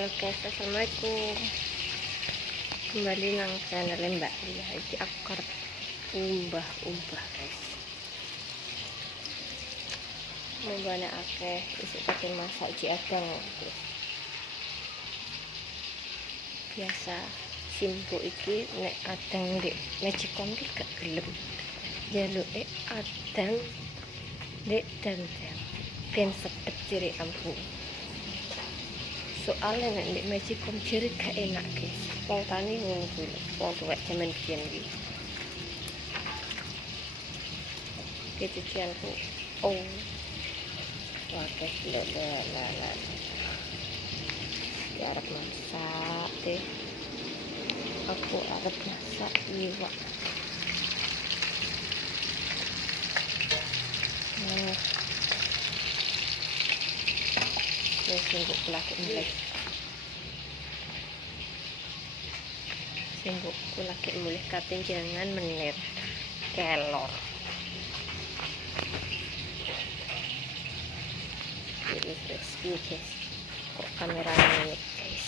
Halo guys, assalamualaikum. Kembali nang channel Mbak Ria. Iki aku karep umbah guys. Mumbane akeh isuk kate masak ji adang guys. Biasa simbo iki nek adang ndek Magicom iki gak gelem. Jaluke adang ndek dandang. Ben sedep ciri ampun. Soalnya nek Magicom jere gak enak guys. Wong tani ngono kuwi, wong tuwek jaman biyen iki. Cucianku. Oh. Wah, guys, la. Ya arep masak deh. Aku arep masak iwak. Nah. Singgup kulaki mulai singgup kulaki mulai kating jangan menit kelor ini crispy guys. Kok kameranya ini guys,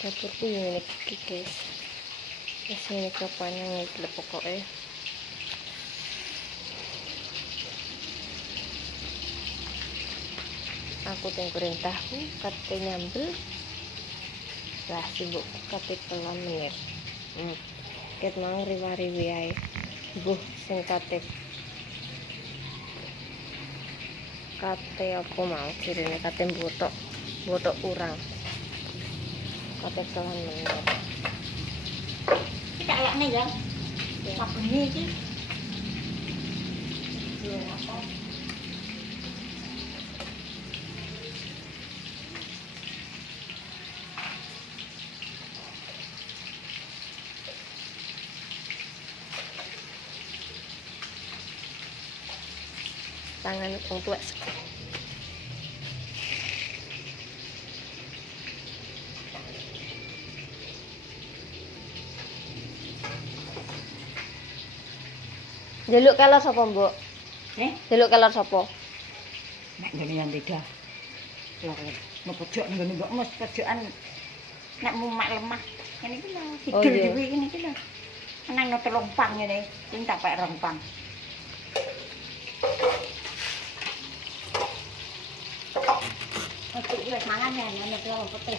dapurku yang ini guys. Ini kapannya ini pokoknya aku tengkurin tahu kate nyambel lah sibuk kate telan menit ket mau riwa-riwi ae buh sing kate apa mau cirine kate botok urang kate telan menit kita ayaknya ya sabunnya iki ya apa tangan wong tua. Jaluk kelor sapa, Mbok? Jaluk kelor sapa? Nek ngene yang beda. Lho, mau pojok ngene mbok mesti pojokan nek mumak lemah. Ngene iki lho, tidur dhewe ngene iki lho. Nang no telung pang ngene, sing tak pek rong pang. Oke, wis mangan ya, nek telung putih.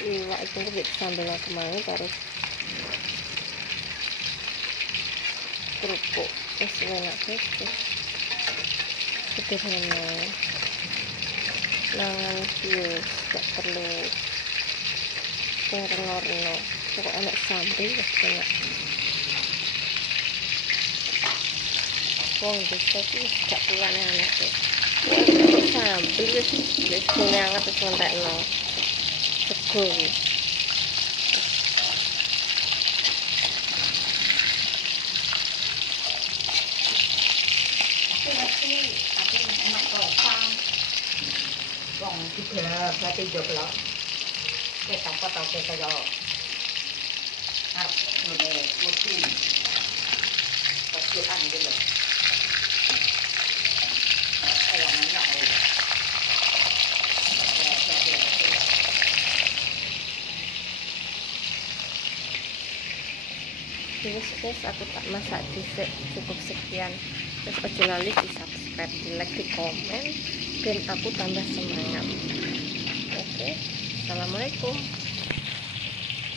Iwak itu bisa sambil kemangi terus kerupuk terus enak guys, sederhana nangan bius gak perlu reno pokok enak sambal wis enak wong desa iki gak perlu aneh-aneh sih sambal wis nyangat wis entekno sego iki. Tapi enak topang. Wong juga berarti joglok. Kita foto kita yo. Arep ngene mesti pojokan dulu. Ayo nanya Guys, aku tak masak dhisik cukup sekian. Terus aja lali di subscribe, di like, di komen, biar aku tambah semangat. Oke, assalamualaikum.